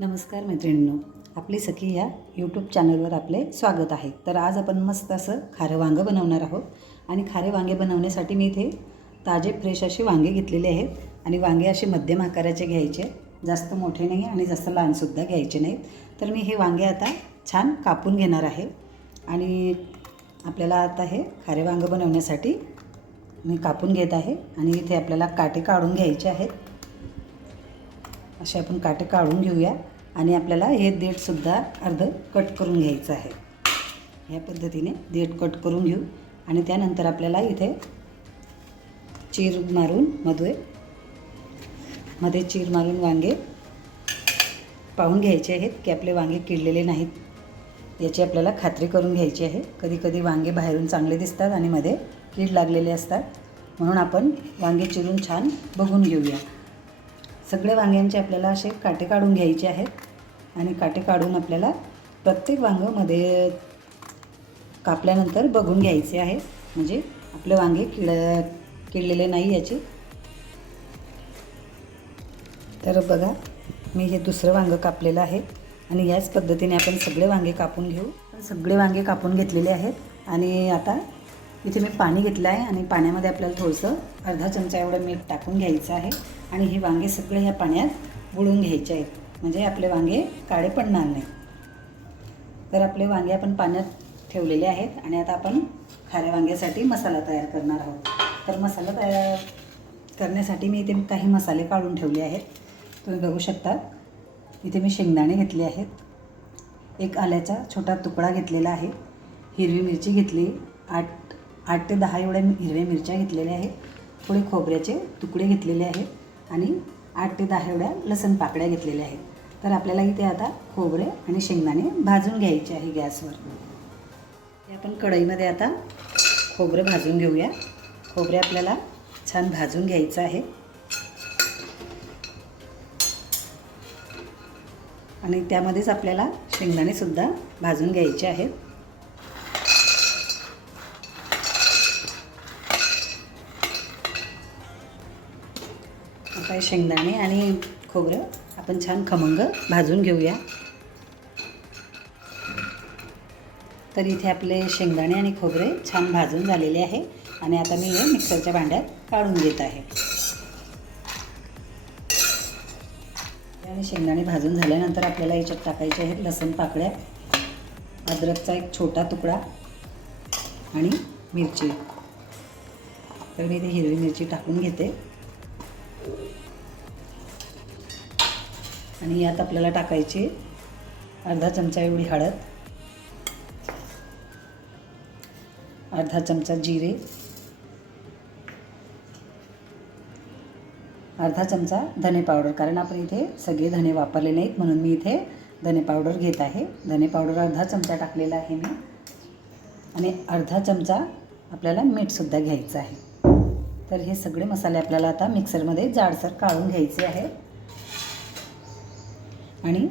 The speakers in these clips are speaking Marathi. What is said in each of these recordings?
नमस्कार मैत्रिणींनो आपली सखी या यूट्यूब चॅनलवर आपले स्वागत आहे. तर आज आपण मस्त असं खारं वांगं बनवणार आहोत. आणि खारे वांगे बनवण्यासाठी मी इथे ताजे फ्रेश असे वांगे घेतलेले आहेत. आणि वांगे असे मध्यम आकाराचे घ्यायचे जास्त मोठे नाही आणि जास्त लहानसुद्धा घ्यायचे नाहीत. तर मी हे वांगे आता छान कापून घेणार आहे. आणि आपल्याला आता हे खारे वांगं बनवण्यासाठी मी कापून घेत आहे. आणि इथे आपल्याला काटे काढून घ्यायचे आहेत. असे आपण काटे काढून घेऊया आणि आपल्याला हे देठसुद्धा अर्ध कट करून घ्यायचं आहे. ह्या पद्धतीने देठ कट करून घेऊ आणि त्यानंतर आपल्याला इथे चीर मारून मध्ये मध्ये चीर मारून वांगे पाहून घ्यायचे आहेत की आपले वांगे किडलेले नाहीत. याची आपल्याला खात्री करून घ्यायची आहे. कधी कधी वांगे बाहेरून चांगले दिसतात आणि मध्ये कीड लागलेले असतात. म्हणून आपण वांगे चिरून छान बघून घेऊया. सगळे वांग्यांचे आपल्याला असे काटे काढून घ्यायचे आहेत. आणि काटे काढून आपल्याला प्रत्येक वांगंमध्ये कापल्यानंतर बघून घ्यायचे आहे. म्हणजे आपले वांगे किड किडलेले नाही याचे. तर बघा मी हे दुसरं वांगं कापलेलं आहे. आणि याच पद्धतीने आपण सगळे वांगे कापून घेऊ. सगळे वांगे कापून घेतलेले आहेत. आणि आता इथे मी पाणी घेतलं आहे आणि पाण्यामध्ये आपल्याला थोडंसं अर्धा चमचा एवढं मीठ टाकून घ्यायचं आहे. आणि हे वांगे सगळे ह्या पाण्यात बुडून घ्यायचे आहेत. म्हणजे आपले वांगे काळे पडणार नाही. तर आपले वांगे आपण पाण्यात ठेवलेले आहेत आणि आता आपण खाऱ्या वांग्यासाठी मसाला तयार करणार आहोत. तर मसाला तयार करण्यासाठी मी इथे काही मसाले काढून ठेवले आहेत. तुम्ही बघू शकता. इथे मी शेंगदाणे घेतले आहेत. एक आल्याचा छोटा तुकडा घेतलेला आहे. हिरवी मिरची घेतली. आठ आठ ते दहा एवढ्या हिरव्या मिरच्या घेतलेल्या आहेत. थोडे खोबऱ्याचे तुकडे घेतलेले आहेत. आणि आठ ते दहा एवढ्या लसण पाकड्या घेतलेल्या आहेत. तर आपल्याला इथे आता खोबरे आणि शेंगदाणे भाजून घ्यायचे आहे गॅसवर. आपण कढईमध्ये आता खोबरं भाजून घेऊया. खोबरे आपल्याला छान भाजून घ्यायचं आहे. आणि त्यामध्येच आपल्याला शेंगदाणेसुद्धा भाजून घ्यायचे आहेत. काय शेंगदाणे आणि खोबरं. आपण छान खमंग भाजून घेऊया. तर इथे आपले शेंगदाणे आणि खोबरे छान भाजून झालेले आहे. आणि आता मी हे मिक्सरच्या भांड्यात काढून घेत आहे. आणि शेंगदाणे भाजून झाल्यानंतर आपल्याला याच्यात टाकायचे आहेत लसण पाकळ्या अद्रकचा एक छोटा तुकडा आणि मिरची. तर मी इथे हिरवी मिरची टाकून घेते. आणि यात आपल्याला टाकायची अर्धा चमचा एवढी हळद अर्धा चमचा जिरे अर्धा चमचा धने पावडर. कारण आपण इथे सगळे धने वापरले नाहीत म्हणून मी इथे धने पावडर घेत आहे. धने पावडर अर्धा चमचा टाकलेला आहे मी. आणि अर्धा चमचा आपल्याला मीठसुद्धा घ्यायचं आहे. तर हे सगळे मसाले आपल्याला आता मिक्सरमध्ये जाडसर काढून घ्यायचे आहे आणि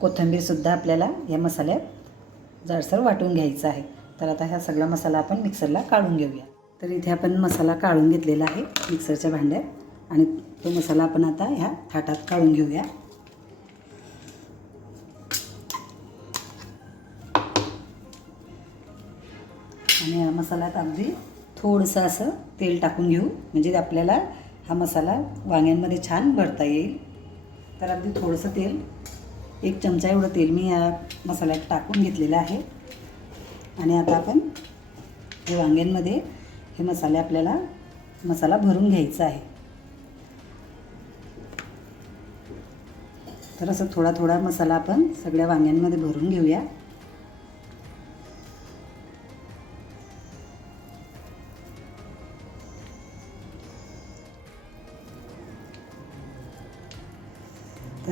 कोथिंबीरसुद्धा आपल्याला या मसाल्यात जाडसर वाटून घ्यायचं आहे. तर आता ह्या सगळा मसाला आपण मिक्सरला काढून घेऊया. तर इथे आपण मसाला काढून घेतलेला आहे मिक्सरच्या भांड्यात. आणि तो मसाला आपण आता ह्या थाटात काढून घेऊया. आणि या मसाल्यात अगदी थोडंसं असं तेल टाकून घेऊ. म्हणजे आपल्याला हा मसाला वांग्यांमध्ये छान भरता येईल. तर अगदी थोडंसं तेल एक चमचा एवढं तेल मी या मसाल्यात टाकून घेतलेलं आहे. आणि आता आपण हे वांग्यांमध्ये हे मसाले आपल्याला मसाला भरून घ्यायचा आहे. तर असं थोडा थोडा मसाला आपण सगळ्या वांग्यांमध्ये भरून घेऊया.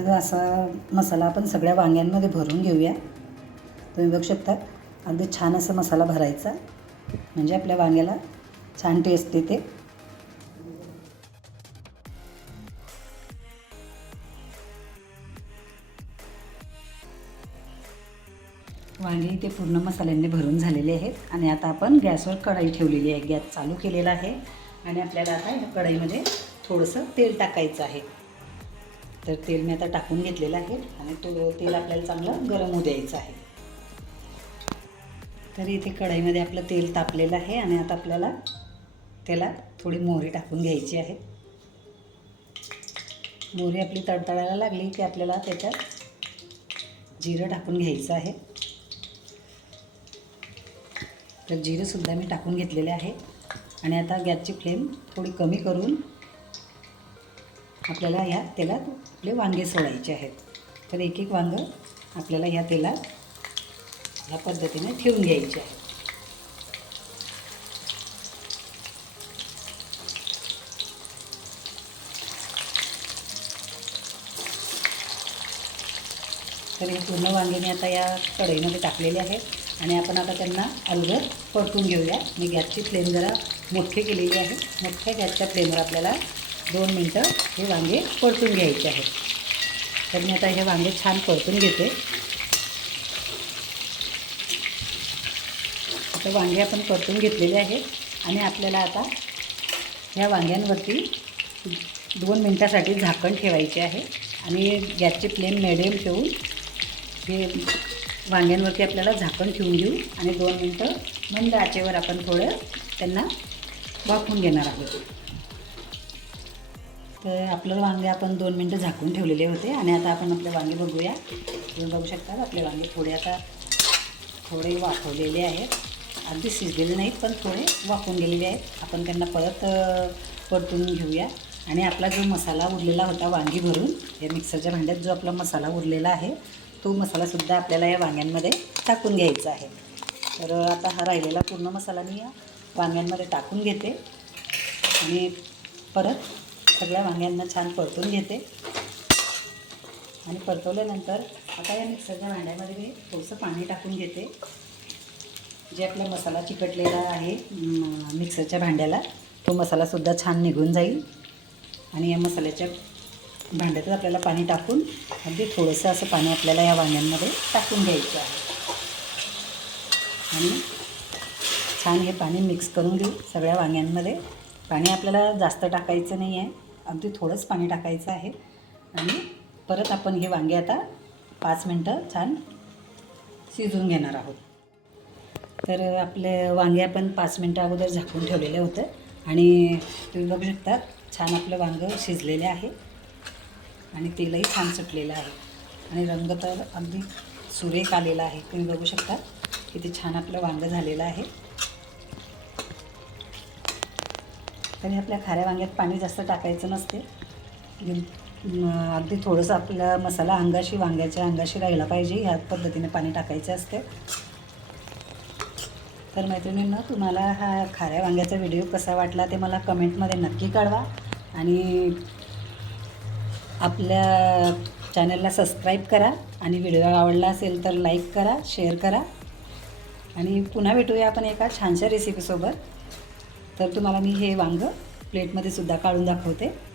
तर असा मसाला आपण सगळ्या वांग्यांमध्ये भरून घेऊया. तुम्ही बघू शकता अगदी छान असा मसाला भरायचा. म्हणजे आपल्या वांग्याला छान टेस्ट येते. वांगे इथे पूर्ण मसाल्यांनी भरून झालेले आहेत. आणि आता आपण गॅसवर कढाई ठेवलेली आहे. गॅस चालू केलेला आहे. आणि आपल्याला आता या कढईमध्ये थोडंसं तेल टाकायचं आहे. तर तेल मी आता टाकून घेतलेलं आहे आणि तो तेल आपल्याला चांगलं गरम होऊ द्यायचं आहे. तर इथे कढईमध्ये आपलं तेल तापलेलं आहे आणि आता आपल्याला त्याला थोडी मोहरी टाकून घ्यायची आहे. मोहरी आपली तडतडायला लागली की आपल्याला त्याच्यात जिरं टाकून घ्यायचं आहे. तर जिरंसुद्धा मी टाकून घेतलेले आहे आणि आता गॅसची फ्लेम थोडी कमी करून आपल्याला ह्या तेलात आपले वांगे सोडायचे आहेत. तर एक एक वांगं आपल्याला ह्या तेलात ह्या पद्धतीने ठेवून घ्यायचे आहे तर हे पूर्ण वांगेने आता या कढईमध्ये टाकलेले आहेत आणि आपण आता त्यांना अलगद परतून घेऊया. मी गॅसची फ्लेम जरा मोठी केलेली आहे. मोठ्या गॅसच्या फ्लेमवर आपल्याला दोन मिनटं हे वांगे परतून घ्यायचे आहेत. तर मी आता हे वांगे छान परतून घेते. आता वांगे आपण परतून घेतलेले आहेत आणि आपल्याला आता ह्या वांग्यांवरती दोन मिनटासाठी झाकण ठेवायचे आहे आणि गॅसची फ्लेम मिडियम ठेवून हे वांग्यांवरती आपल्याला झाकण ठेवून घेऊ आणि दोन मिनटं मंद आचेवर आपण थोडं त्यांना वाफून घेणार आहोत. तर आपलं वांगे आपण दोन मिनटं झाकून ठेवलेले होते आणि आता आपण आपले वांगे बघूया. तुम्ही बघू शकता आपले वांगे थोडे आता थोडे वाफवलेले आहेत. अगदी शिजलेले नाहीत पण थोडे वाकून गेलेले आहेत. आपण त्यांना परत परतून घेऊया. आणि आपला जो मसाला उरलेला होता वांगी भरून या मिक्सरच्या भांड्यात जो आपला मसाला उरलेला आहे तो मसालासुद्धा आपल्याला या वांग्यांमध्ये टाकून घ्यायचा आहे. तर आता हा राहिलेला पूर्ण मसाला मी या वांग्यांमध्ये टाकून घेते. आणि परत सगळ्या वांग्यांना छान परतून घेते. आणि परतवल्यानंतर आता या मिक्सरच्या भांड्यामध्ये मी थोडंसं पाणी टाकून घेते. जे आपला मसाला चिकटलेला आहे मिक्सरच्या भांड्याला तो मसालासुद्धा छान निघून जाईल. आणि या मसाल्याच्या भांड्यातच आपल्याला पाणी टाकून अगदी थोडंसं असं पाणी आपल्याला या वांग्यांमध्ये टाकून घ्यायचं आहे. आणि छान हे पाणी मिक्स करून घेऊ सगळ्या वांग्यांमध्ये. पाणी आपल्याला जास्त टाकायचं नाही आहे. अगदी थोडंच पाणी टाकायचं आहे. आणि परत आपण हे वांगे आता पाच मिनटं छान शिजवून घेणार आहोत. तर आपले वांगे आपण पाच मिनटं अगोदर झाकून ठेवलेलं होतं. आणि तुम्ही बघू शकता छान आपलं वांगं शिजलेले आहे. आणि तेलही छान सुटलेलं आहे. आणि रंग तर अगदी सुरेख आलेला आहे. तुम्ही बघू शकता किती छान आपलं वांगं झालेलं आहे. तरी आपल्या खाऱ्या वांग्यात पाणी जास्त टाकायचं नसते. अगदी थोडंसं आपला मसाला अंगाशी वांग्याच्या अंगाशी राहिला पाहिजे ह्या पद्धतीने पाणी टाकायचं असते. तर मैत्रिणींना तुम्हाला हा खाऱ्या वांग्याचा व्हिडिओ कसा वाटला ते मला कमेंटमध्ये नक्की कळवा. आणि आपल्या चॅनलला सबस्क्राईब करा. आणि व्हिडिओ आवडला असेल तर लाईक करा शेअर करा. आणि पुन्हा भेटूया आपण एका छानशा रेसिपीसोबत तर तुम्हाला मी हे वांगं प्लेटमध्ये सुद्धा काढून दाखवते.